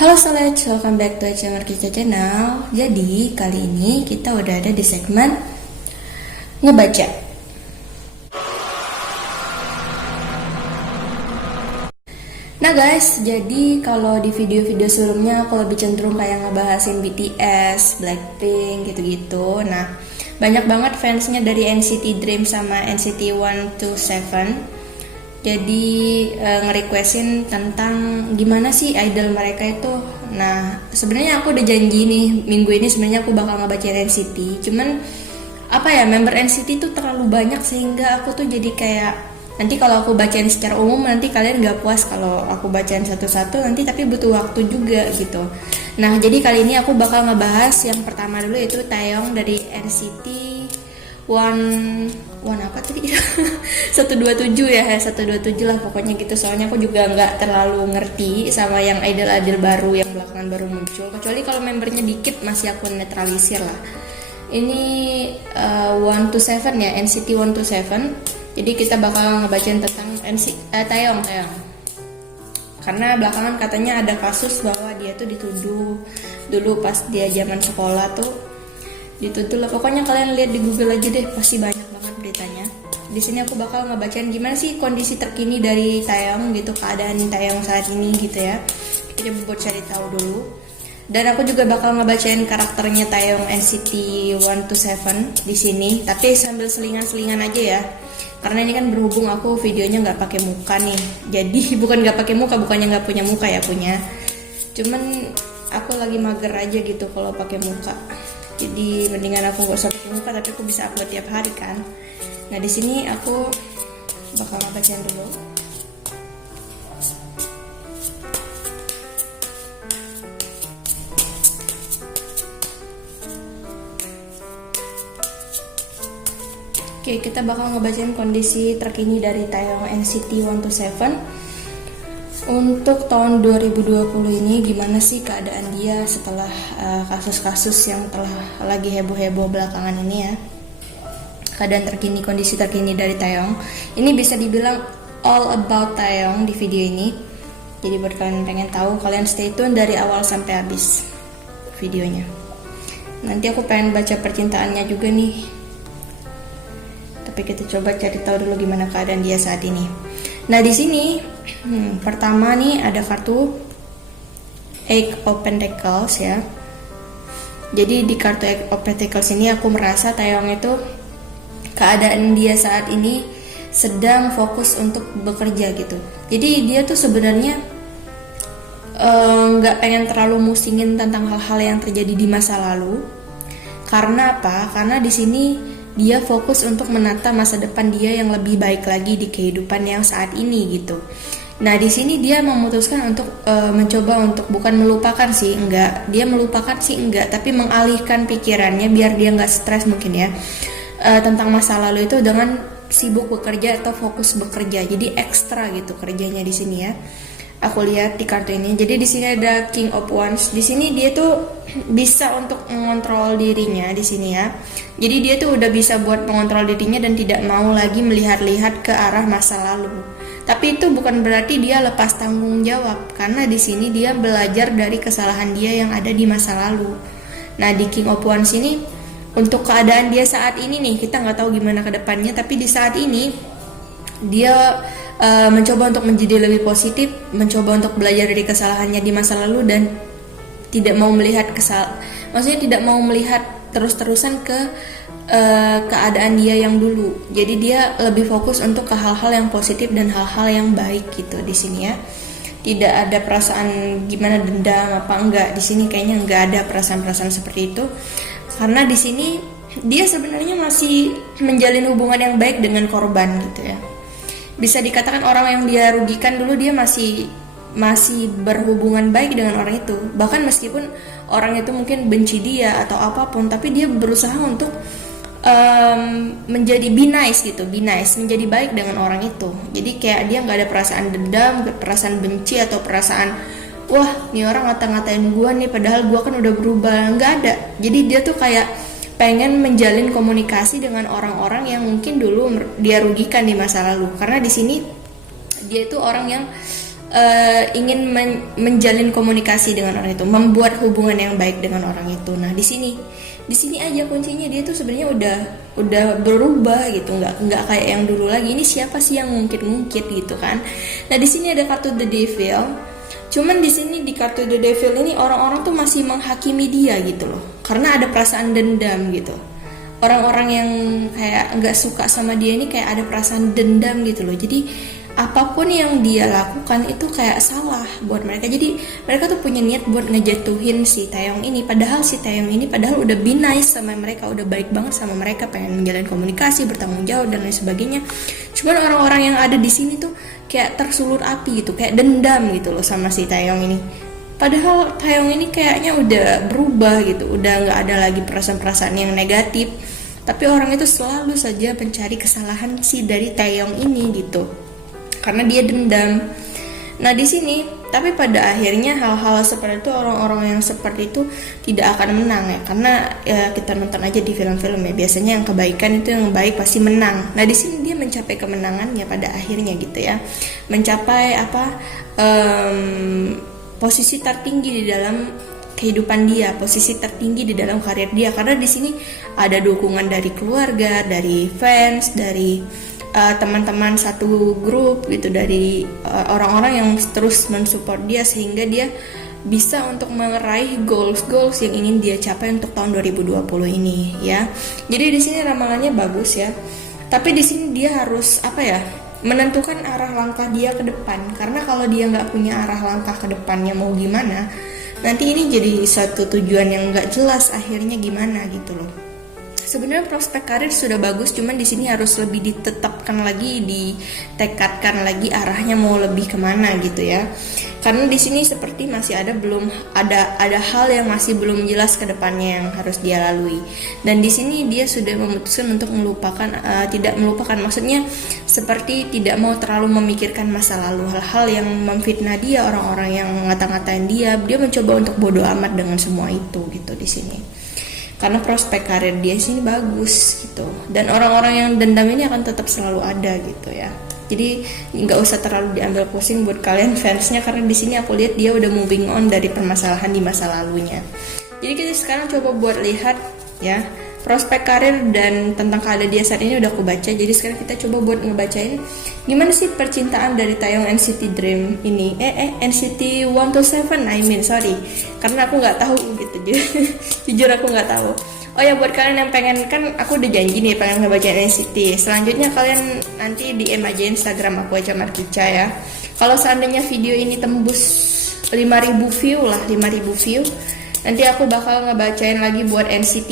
Halo Solej, welcome back to channel kita channel. Jadi kali ini kita udah ada di segmen ngebaca. Nah guys, jadi kalau di video-video sebelumnya aku lebih cenderung kayak ngebahasin BTS, Blackpink gitu-gitu. Nah, banyak banget fansnya dari NCT Dream sama NCT 127. Jadi nge-requestin tentang gimana sih idol mereka itu. Nah, sebenarnya aku udah janji nih minggu ini sebenarnya aku bakal ngebacain NCT. Cuman apa ya, member NCT itu terlalu banyak sehingga aku tuh jadi kayak nanti kalau aku bacain secara umum nanti kalian gak puas kalau aku bacain satu-satu nanti, tapi butuh waktu juga gitu. Nah, jadi kali ini aku bakal ngebahas yang pertama dulu, yaitu Taeyong dari NCT One apa tadi 127 ya, 127 lah pokoknya gitu. Soalnya aku juga nggak terlalu ngerti sama yang idol-idol baru yang belakangan baru muncul, kecuali kalau membernya dikit masih aku netralisir lah. Ini 127 ya, NCT 127. Jadi kita bakal ngebacain tentang Taeyong. Karena belakangan katanya ada kasus bahwa dia tuh dituduh dulu pas dia zaman sekolah tuh dituduh lah. Pokoknya kalian lihat di Google aja deh, pasti banyak banget beritanya. Di sini aku bakal ngebacain gimana sih kondisi terkini dari Taeyong gitu, keadaan Taeyong saat ini gitu ya. Kita buat cari tahu dulu. Dan aku juga bakal ngebacain karakternya Taeyong NCT 127 di sini, tapi sambil selingan-selingan aja ya. Karena ini kan berhubung aku videonya nggak pakai muka nih, jadi bukan nggak pakai muka, bukannya nggak punya muka ya, punya. Cuman aku lagi mager aja gitu kalau pakai muka. Jadi mendingan aku gak usah pakai muka, tapi aku bisa upload tiap hari kan. Nah di sini aku bakal ngebacain dulu. Oke, kita bakal ngebacain kondisi terkini dari Taeyong NCT 127 untuk tahun 2020 ini. Gimana sih keadaan dia setelah kasus-kasus yang telah lagi heboh-heboh belakangan ini ya. Keadaan terkini, kondisi terkini dari Taeyong. Ini bisa dibilang all about Taeyong di video ini. Jadi buat kalian pengen tahu, kalian stay tune dari awal sampai habis videonya. Nanti aku pengen baca percintaannya juga nih. Tapi kita coba cari tahu dulu gimana keadaan dia saat ini. Nah di sini pertama nih ada kartu Eight of Pentacles ya. Jadi di kartu Eight of Pentacles ini aku merasa Taeyong itu keadaan dia saat ini sedang fokus untuk bekerja gitu. Jadi dia tuh sebenarnya nggak pengen terlalu musingin tentang hal-hal yang terjadi di masa lalu. Karena apa? Karena di sini dia fokus untuk menata masa depan dia yang lebih baik lagi di kehidupan yang saat ini gitu. Nah di sini dia memutuskan untuk mencoba untuk bukan melupakan sih, enggak, dia melupakan sih enggak, tapi mengalihkan pikirannya biar dia nggak stres mungkin ya tentang masa lalu itu dengan sibuk bekerja atau fokus bekerja. Jadi ekstra gitu kerjanya di sini ya. Aku lihat di kartu ini. Jadi di sini ada King of Wands. Di sini dia tuh bisa untuk mengontrol dirinya di sini ya. Jadi dia tuh udah bisa buat mengontrol dirinya dan tidak mau lagi melihat-lihat ke arah masa lalu. Tapi itu bukan berarti dia lepas tanggung jawab, karena di sini dia belajar dari kesalahan dia yang ada di masa lalu. Nah di King of Wands ini untuk keadaan dia saat ini nih, kita nggak tahu gimana ke depannya, tapi di saat ini dia mencoba untuk menjadi lebih positif, mencoba untuk belajar dari kesalahannya di masa lalu dan tidak mau melihat maksudnya tidak mau melihat terus-terusan ke keadaan dia yang dulu. Jadi dia lebih fokus untuk ke hal-hal yang positif dan hal-hal yang baik gitu di sini ya. Tidak ada perasaan gimana dendam apa enggak. Di sini kayaknya enggak ada perasaan-perasaan seperti itu. Karena di sini dia sebenarnya masih menjalin hubungan yang baik dengan korban gitu ya. Bisa dikatakan orang yang dia rugikan dulu dia masih berhubungan baik dengan orang itu. Bahkan meskipun orang itu mungkin benci dia atau apapun, tapi dia berusaha untuk menjadi be nice, menjadi baik dengan orang itu. Jadi kayak dia nggak ada perasaan dendam, perasaan benci atau perasaan wah nih orang ngata-ngatain gue nih padahal gue kan udah berubah, nggak ada. Jadi dia tuh kayak pengen menjalin komunikasi dengan orang-orang yang mungkin dulu dia rugikan di masa lalu. Karena di sini dia itu orang yang ingin menjalin komunikasi dengan orang itu, membuat hubungan yang baik dengan orang itu. Nah, di sini aja kuncinya, dia tuh sebenarnya udah berubah gitu, nggak kayak yang dulu lagi. Ini siapa sih yang ngungkit gitu kan. Nah, di sini ada kartu The Devil. Cuman di sini di kartu The Devil ini orang-orang tuh masih menghakimi dia gitu loh, karena ada perasaan dendam gitu. Orang-orang yang kayak nggak suka sama dia ini kayak ada perasaan dendam gitu loh. Jadi apapun yang dia lakukan itu kayak salah buat mereka. Jadi mereka tuh punya niat buat ngejatuhin si Taeyong ini. Padahal si Taeyong ini udah be nice sama mereka, udah baik banget sama mereka, pengen menjalin komunikasi, bertanggung jawab dan lain sebagainya. Cuman orang-orang yang ada di sini tuh kayak tersulut api gitu, kayak dendam gitu loh sama si Taeyong ini. Padahal Taeyong ini kayaknya udah berubah gitu, udah nggak ada lagi perasaan-perasaan yang negatif. Tapi orang itu selalu saja mencari kesalahan si dari Taeyong ini gitu, karena dia dendam. Nah di sini, tapi pada akhirnya hal-hal seperti itu, orang-orang yang seperti itu tidak akan menang ya, karena ya kita nonton aja di film-film ya, biasanya yang kebaikan itu yang baik pasti menang. Nah di sini dia mencapai kemenangannya pada akhirnya gitu ya, mencapai posisi tertinggi di dalam kehidupan dia, posisi tertinggi di dalam karir dia, karena di sini ada dukungan dari keluarga, dari fans, dari teman-teman satu grup gitu, dari orang-orang yang terus mensupport dia sehingga dia bisa untuk meraih goals yang ingin dia capai untuk tahun 2020 ini ya. Jadi di sini ramalannya bagus ya. Tapi di sini dia harus menentukan arah langkah dia ke depan, karena kalau dia nggak punya arah langkah ke depannya mau gimana, nanti ini jadi satu tujuan yang nggak jelas akhirnya gimana gitu loh. Sebenarnya prospek karir sudah bagus, cuman di sini harus lebih ditetapkan lagi, ditekadkan lagi arahnya mau lebih kemana gitu ya. Karena di sini seperti masih ada hal yang masih belum jelas ke depannya yang harus dia lalui. Dan di sini dia sudah memutuskan untuk tidak melupakan, maksudnya seperti tidak mau terlalu memikirkan masa lalu, hal-hal yang memfitnah dia, orang-orang yang ngata-ngatain dia mencoba untuk bodoh amat dengan semua itu gitu di sini. Karena prospek karir dia sini bagus gitu, dan orang-orang yang dendam ini akan tetap selalu ada gitu ya. Jadi nggak usah terlalu diambil pusing buat kalian fansnya, karena di sini aku lihat dia udah moving on dari permasalahan di masa lalunya. Jadi kita sekarang coba buat lihat ya prospek karir dan tentang keadaan dia saat ini udah aku baca. Jadi sekarang kita coba buat ngebacain gimana sih percintaan dari Taeyong NCT Dream ini, NCT 127 sorry, karena aku nggak tahu gitu. Jujur aku nggak tahu. Oh ya, buat kalian yang pengen, kan aku udah janji nih pengen ngebacain NCT. Selanjutnya kalian nanti DM aja Instagram aku aja Markica ya. Kalau seandainya video ini tembus 5.000 view lah, 5.000 view, nanti aku bakal ngebacain lagi buat NCT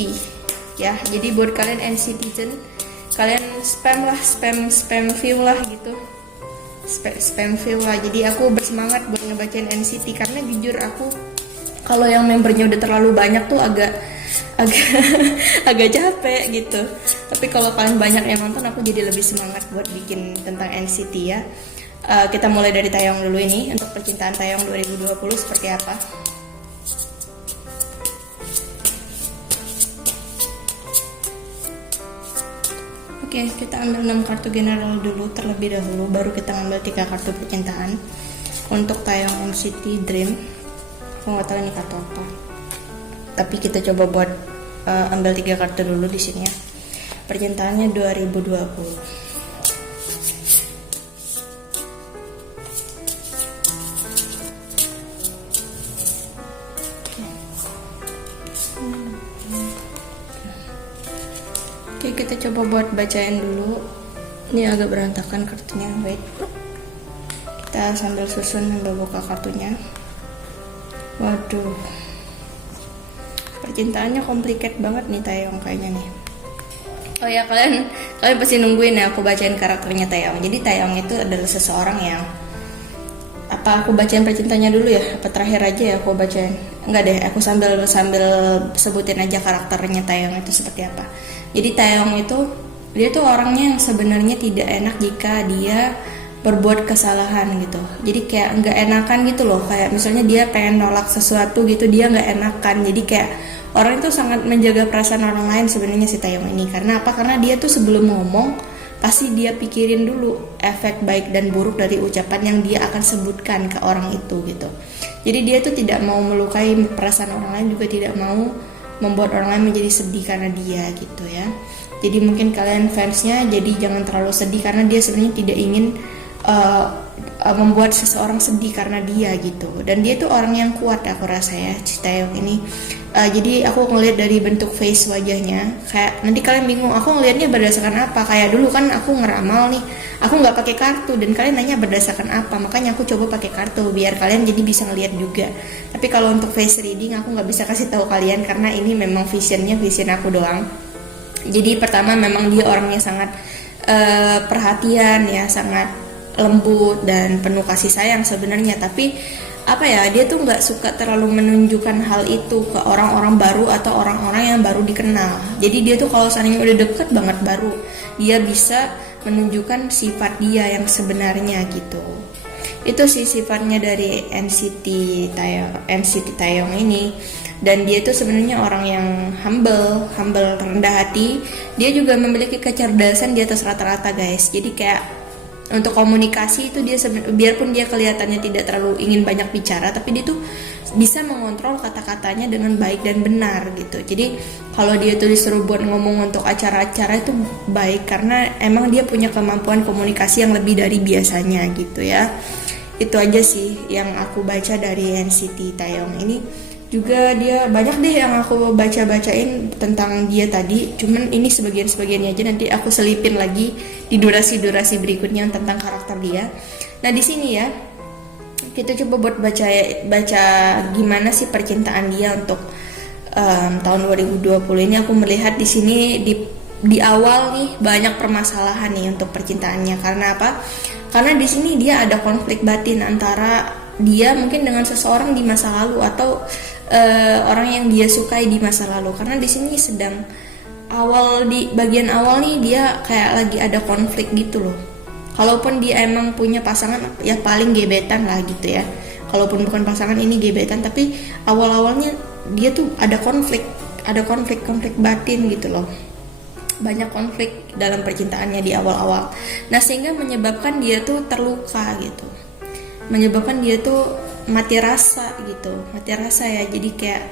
ya. Jadi buat kalian NCTzen, kalian spam view lah gitu, spam view lah. Jadi aku bersemangat buat ngebacain NCT, karena jujur aku kalau yang membernya udah terlalu banyak tuh agak capek gitu. Tapi kalau kalian banyak yang nonton, aku jadi lebih semangat buat bikin tentang NCT ya. Kita mulai dari Taeyong dulu ini. Untuk percintaan Taeyong 2020 seperti apa? Oke, kita ambil 6 kartu general dulu terlebih dahulu, baru kita ambil 3 kartu percintaan. Untuk Taeyong NCT Dream, aku nggak tahu ini kartu apa, tapi kita coba buat ambil 3 kartu dulu di sini ya. Percintaannya 2020. Oke, kita coba buat bacain dulu. Ini agak berantakan kartunya, wait. Kita sambil susun, sambil buka kartunya. Waduh, percintaannya complicated banget nih Taeyong kayaknya nih. Oh ya, kalian pasti nungguin ya aku bacain karakternya Taeyong. Jadi Taeyong itu adalah seseorang yang aku bacain percintaannya dulu ya, apa terakhir aja ya aku bacain? Enggak deh, aku sambil sebutin aja karakternya Taeyong itu seperti apa. Jadi Taeyong itu dia tuh orangnya yang sebenarnya tidak enak jika dia berbuat kesalahan gitu. Jadi kayak nggak enakan gitu loh, kayak misalnya dia pengen nolak sesuatu gitu, dia nggak enakan. Jadi kayak orang itu sangat menjaga perasaan orang lain sebenarnya si Taeyong ini. Karena apa? Karena dia tuh sebelum ngomong pasti dia pikirin dulu efek baik dan buruk dari ucapan yang dia akan sebutkan ke orang itu gitu. Jadi dia tuh tidak mau melukai perasaan orang lain, juga tidak mau membuat orang lain menjadi sedih karena dia gitu ya. Jadi mungkin kalian fansnya jadi jangan terlalu sedih, karena dia sebenarnya tidak ingin membuat seseorang sedih karena dia gitu. Dan dia tuh orang yang kuat aku rasa ya, Taeyong ini. Jadi aku ngeliat dari bentuk face wajahnya, kayak nanti kalian bingung aku ngelihatnya berdasarkan apa. Kayak dulu kan aku ngeramal nih, aku nggak pakai kartu, dan kalian nanya berdasarkan apa, makanya aku coba pakai kartu biar kalian jadi bisa ngelihat juga. Tapi kalau untuk face reading aku nggak bisa kasih tahu kalian, karena ini memang vision aku doang. Jadi pertama memang dia orangnya sangat perhatian ya, sangat lembut dan penuh kasih sayang sebenarnya. Tapi apa ya, dia tuh nggak suka terlalu menunjukkan hal itu ke orang-orang baru atau orang-orang yang baru dikenal. Jadi dia tuh kalau seandainya udah deket banget baru dia bisa menunjukkan sifat dia yang sebenarnya gitu. Itu sih sifatnya dari NCT Taeyong ini. Dan dia itu sebenarnya orang yang humble, rendah hati. Dia juga memiliki kecerdasan di atas rata-rata guys. Jadi kayak untuk komunikasi itu dia biarpun dia kelihatannya tidak terlalu ingin banyak bicara, tapi dia tuh bisa mengontrol kata-katanya dengan baik dan benar gitu. Jadi kalau dia tuh disuruh buat ngomong untuk acara-acara itu baik, karena emang dia punya kemampuan komunikasi yang lebih dari biasanya gitu ya. Itu aja sih yang aku baca dari NCT Taeyong ini. Juga dia banyak deh yang aku bacain tentang dia tadi, cuman ini sebagian-sebagiannya aja, nanti aku selipin lagi di durasi-durasi berikutnya tentang karakter dia. Nah di sini ya kita coba buat baca gimana sih percintaan dia untuk tahun 2020 ini. Aku melihat di sini di awal nih banyak permasalahan nih untuk percintaannya. Karena apa? Karena di sini dia ada konflik batin antara dia mungkin dengan seseorang di masa lalu atau orang yang dia sukai di masa lalu. Karena di sini sedang di bagian awal nih dia kayak lagi ada konflik gitu loh. Kalaupun dia emang punya pasangan ya paling gebetan lah gitu ya. Kalaupun bukan pasangan ini gebetan, tapi awal-awalnya dia tuh ada konflik batin gitu loh. Banyak konflik dalam percintaannya di awal-awal. Nah sehingga menyebabkan dia tuh terluka gitu. Menyebabkan dia tuh mati rasa ya. Jadi kayak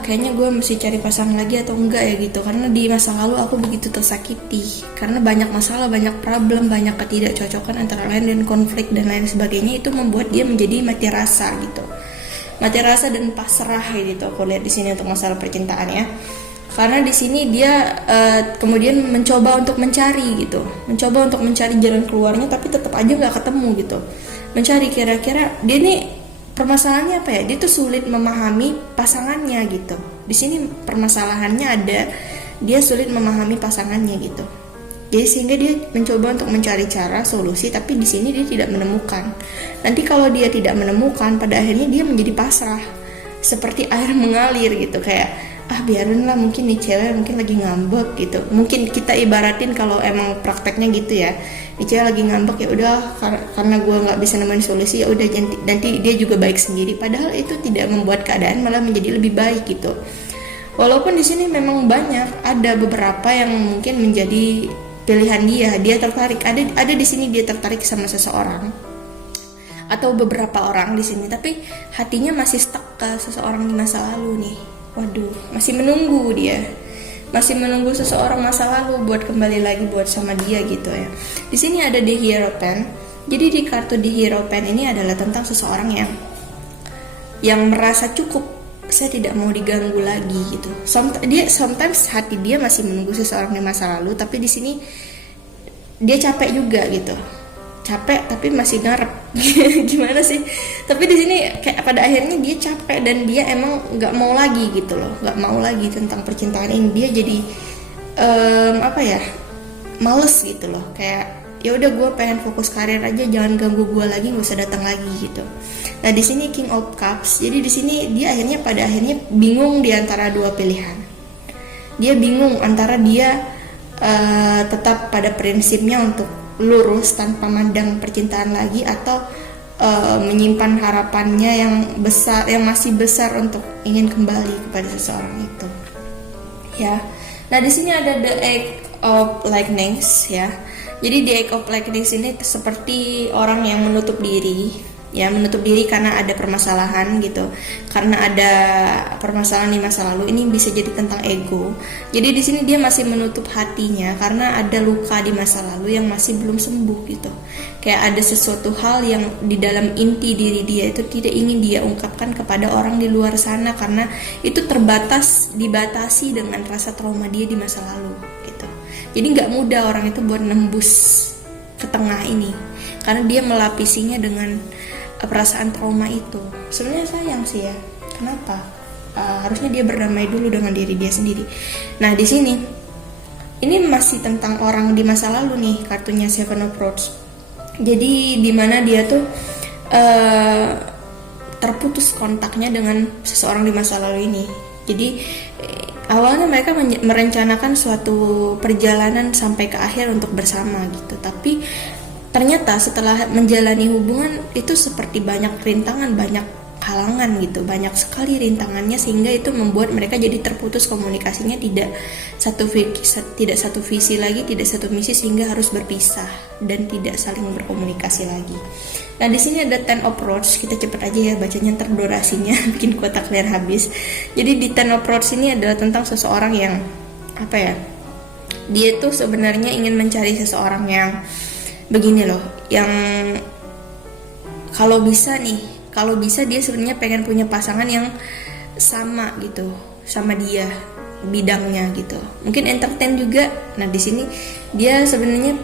kayaknya gue mesti cari pasangan lagi atau enggak ya gitu, karena di masa lalu aku begitu tersakiti karena banyak masalah, banyak problem, banyak ketidakcocokan antara lain dan konflik dan lain sebagainya. Itu membuat dia menjadi mati rasa dan pasrah gitu. Aku lihat di sini untuk masalah percintaan ya. Karena di sini dia kemudian mencoba untuk mencari jalan keluarnya, tapi tetap aja nggak ketemu gitu. Mencari kira-kira dia nih permasalahannya apa ya? Dia tuh sulit memahami pasangannya gitu. Di sini permasalahannya ada, dia sulit memahami pasangannya gitu. Jadi sehingga dia mencoba untuk mencari cara solusi, tapi di sini dia tidak menemukan. Nanti kalau dia tidak menemukan, pada akhirnya dia menjadi pasrah, seperti air mengalir gitu, kayak biarin lah, mungkin nih cewek mungkin lagi ngambek gitu. Mungkin kita ibaratin kalau emang prakteknya gitu ya, nih cewek lagi ngambek, ya udah karena gue nggak bisa nemuin solusi, ya udah nanti dia juga baik sendiri. Padahal itu tidak membuat keadaan malah menjadi lebih baik gitu. Walaupun di sini memang ada beberapa yang mungkin menjadi pilihan dia tertarik, ada di sini dia tertarik sama seseorang atau beberapa orang di sini, tapi hatinya masih stuck ke seseorang di masa lalu nih. Waduh, masih menunggu seseorang masa lalu buat kembali lagi buat sama dia gitu ya. Di sini ada The Hero Pen. Jadi di kartu The Hero Pen ini adalah tentang seseorang yang merasa cukup, saya tidak mau diganggu lagi gitu. Sometimes hati dia masih menunggu seseorang di masa lalu, tapi di sini dia capek juga gitu. Capek tapi masih ngarep. Gimana sih? Tapi di sini kayak pada akhirnya dia capek dan dia emang nggak mau lagi gitu loh, nggak mau lagi tentang percintaan ini. Dia jadi males gitu loh, kayak ya udah gue pengen fokus karir aja, jangan ganggu gue lagi, nggak usah datang lagi gitu. Nah di sini King of Cups, jadi di sini dia pada akhirnya bingung di antara dua pilihan. Dia bingung antara dia tetap pada prinsipnya untuk lurus tanpa mandang percintaan lagi, atau menyimpan harapannya yang masih besar untuk ingin kembali kepada seseorang itu. Ya. Nah, di sini ada The of Lightnings ya. Jadi di Eight of Lightnings ini seperti orang yang menutup diri, ya menutup diri karena ada permasalahan gitu, karena ada permasalahan di masa lalu. Ini bisa jadi tentang ego. Jadi di sini dia masih menutup hatinya karena ada luka di masa lalu yang masih belum sembuh gitu. Kayak ada sesuatu hal yang di dalam inti diri dia itu tidak ingin dia ungkapkan kepada orang di luar sana karena itu dibatasi dengan rasa trauma dia di masa lalu gitu. Jadi nggak mudah orang itu buat nembus ke tengah ini karena dia melapisinya dengan perasaan trauma itu. Sebenarnya sayang sih ya. Kenapa? Harusnya dia berdamai dulu dengan diri dia sendiri. Nah di sini ini masih tentang orang di masa lalu nih, kartunya Seven of Swords. Jadi dimana dia tuh terputus kontaknya dengan seseorang di masa lalu ini. Jadi awalnya mereka merencanakan suatu perjalanan sampai ke akhir untuk bersama gitu. Tapi ternyata setelah menjalani hubungan itu seperti banyak rintangan, banyak halangan gitu, banyak sekali rintangannya sehingga itu membuat mereka jadi terputus komunikasinya, tidak satu visi lagi, tidak satu misi, sehingga harus berpisah dan tidak saling berkomunikasi lagi. Nah di sini ada Ten of Swords, kita cepet aja ya bacanya, ntar durasinya bikin kuota kalian habis. Jadi di Ten of Swords ini adalah tentang seseorang yang apa ya? Dia tuh sebenarnya ingin mencari seseorang yang begini loh, yang kalau bisa dia sebenarnya pengen punya pasangan yang sama gitu, sama dia bidangnya gitu. Mungkin entertain juga. Nah di sini dia sebenarnya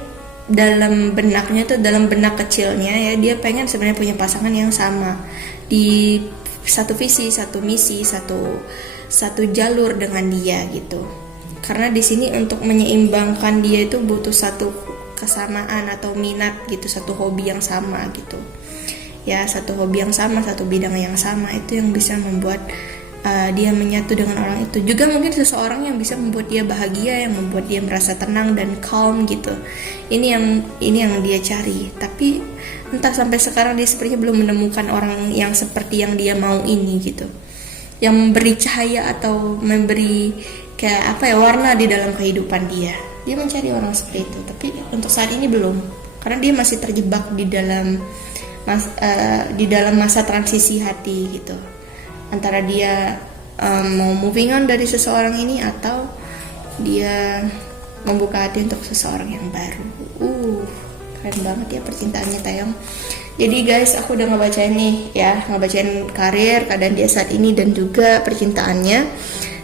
dalam benak kecilnya ya, dia pengen sebenarnya punya pasangan yang sama di satu visi, satu misi, satu jalur dengan dia gitu. Karena di sini untuk menyeimbangkan dia itu butuh satu kesamaan atau minat gitu, satu hobi yang sama gitu. Ya, satu hobi yang sama, satu bidang yang sama, itu yang bisa membuat dia menyatu dengan orang itu. Juga mungkin seseorang yang bisa membuat dia bahagia, yang membuat dia merasa tenang dan calm gitu. Ini yang dia cari. Tapi entah sampai sekarang dia sepertinya belum menemukan orang yang seperti yang dia mau ini gitu. Yang memberi cahaya atau memberi kayak warna di dalam kehidupan dia. Dia mencari orang seperti itu, tapi untuk saat ini belum. Karena dia masih terjebak di dalam masa transisi hati gitu. Antara dia mau moving on dari seseorang ini atau dia membuka hati untuk seseorang yang baru. Keren banget ya percintaannya Taeyong. Jadi guys, aku udah ngebacain nih ya, ngebacain karir, keadaan dia saat ini dan juga percintaannya.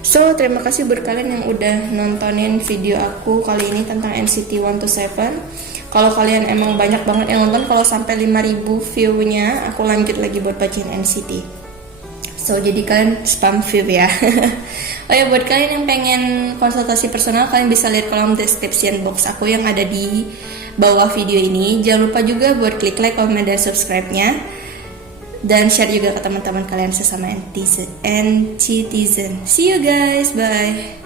So, terima kasih buat kalian yang udah nontonin video aku kali ini tentang NCT 127. Kalau kalian emang banyak banget yang nonton, kalau sampai 5.000 view-nya, aku lanjut lagi buat bacain NCT. So, jadi kalian spam view ya. Oh ya, buat kalian yang pengen konsultasi personal, kalian bisa lihat kolom description box aku yang ada di bawah video ini. Jangan lupa juga buat klik like, comment, dan subscribe-nya. Dan share juga ke teman-teman kalian sesama NCTzen. See you guys, bye.